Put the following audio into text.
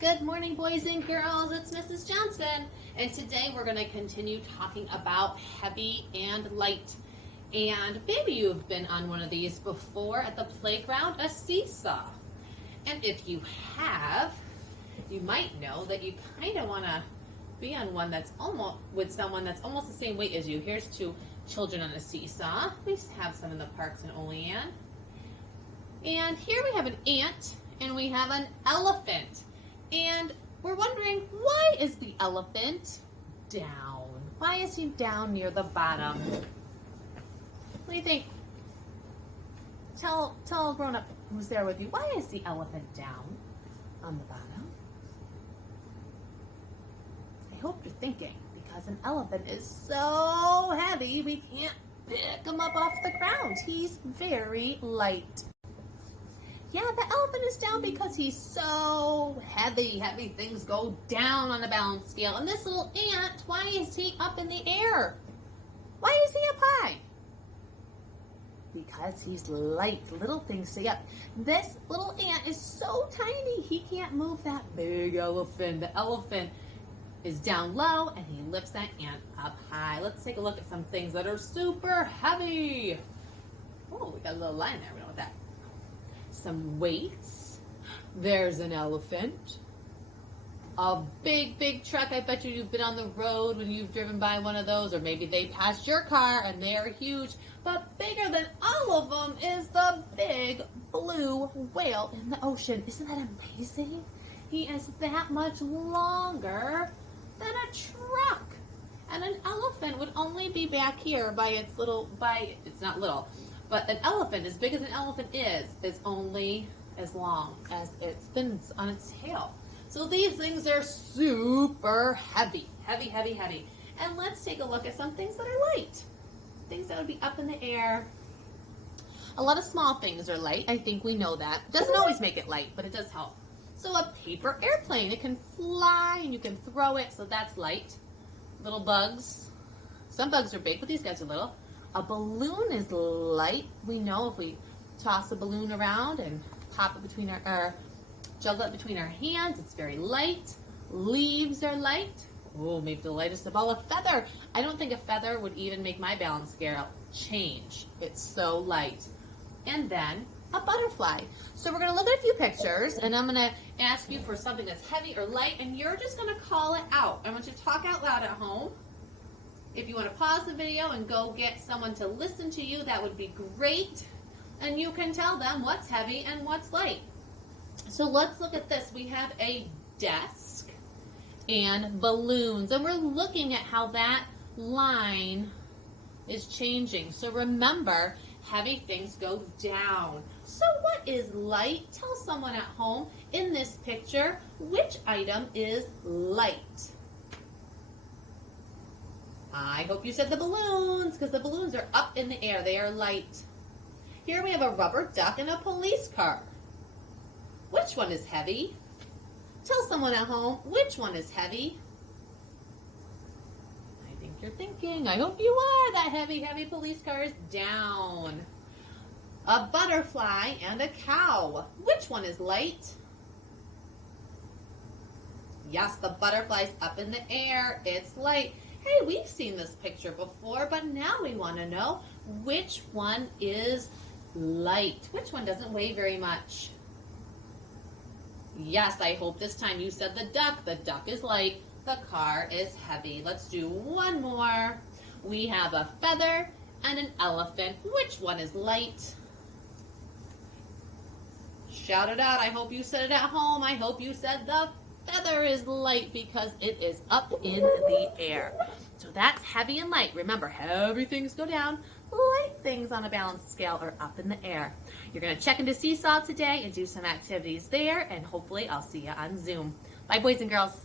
Good morning, boys and girls. It's Mrs. Johnson, and today we're going to continue talking about heavy and light. And maybe you've been on one of these before at the playground, a seesaw. And if you have, you might know that you kind of want to be on one that's almost with someone that's almost the same weight as you. Here's two children on a seesaw. We have some in the parks in Olean. And here we have an ant and we have an elephant. And we're wondering, why is the elephant down? Why is he down near the bottom? What do you think? Tell a grown-up who's there with you, why is the elephant down on the bottom? I hope you're thinking, because an elephant is so heavy, we can't pick him up off the ground. He's very light. Yeah, the elephant is down because he's so heavy. Heavy things go down on the balance scale. And this little ant, why is he up in the air? Why is he up high? Because he's light. Little things stay up. This little ant is so tiny, he can't move that big elephant. The elephant is down low and he lifts that ant up high. Let's take a look at some things that are super heavy. Oh, we got a little line there. We know what that. Some weights. There's an elephant. A big truck. I bet you've been on the road when you've driven by one of those, or maybe they passed your car and they're huge. But bigger than all of them is the big blue whale in the ocean. Isn't that amazing? He is that much longer than a truck. And an elephant would only be back here by its little, it's not little, but an elephant, as big as an elephant is only as long as its fins on its tail. So these things are super heavy. And let's take a look at some things that are light. Things that would be up in the air. A lot of small things are light. I think we know that. Doesn't always make it light, but it does help. So a paper airplane, it can fly and you can throw it, so that's light. Little bugs. Some bugs are big, but these guys are little. A balloon is light. We know if we toss a balloon around and pop it between juggle it between our hands, it's very light. Leaves are light. Oh, maybe the lightest of all, a feather. I don't think a feather would even make my balance scale change. It's so light. And then a butterfly. So we're going to look at a few pictures, and I'm going to ask you for something that's heavy or light, and you're just going to call it out. I want you to talk out loud at home. If you want to pause the video and go get someone to listen to you, that would be great. And you can tell them what's heavy and what's light. So let's look at this. We have a desk and balloons. And we're looking at how that line is changing. So remember, heavy things go down. So what is light? Tell someone at home in this picture, which item is light? I hope you said the balloons, because the balloons are up in the air. They are light. Here we have a rubber duck and a police car. Which one is heavy? Tell someone at home, which one is heavy? I think you're thinking. I hope you are. That heavy police car is down. A butterfly and a cow. Which one is light? Yes, the butterfly's up in the air. It's light. Hey, we've seen this picture before, but now we want to know which one is light. Which one doesn't weigh very much? Yes, I hope this time you said the duck. The duck is light. The car is heavy. Let's do one more. We have a feather and an elephant. Which one is light? Shout it out. I hope you said it at home. I hope you said the feather is light because it is up in the air. So that's heavy and light. Remember, heavy things go down. Light things on a balance scale are up in the air. You're going to check into Seesaw today and do some activities there, and hopefully I'll see you on Zoom. Bye, boys and girls.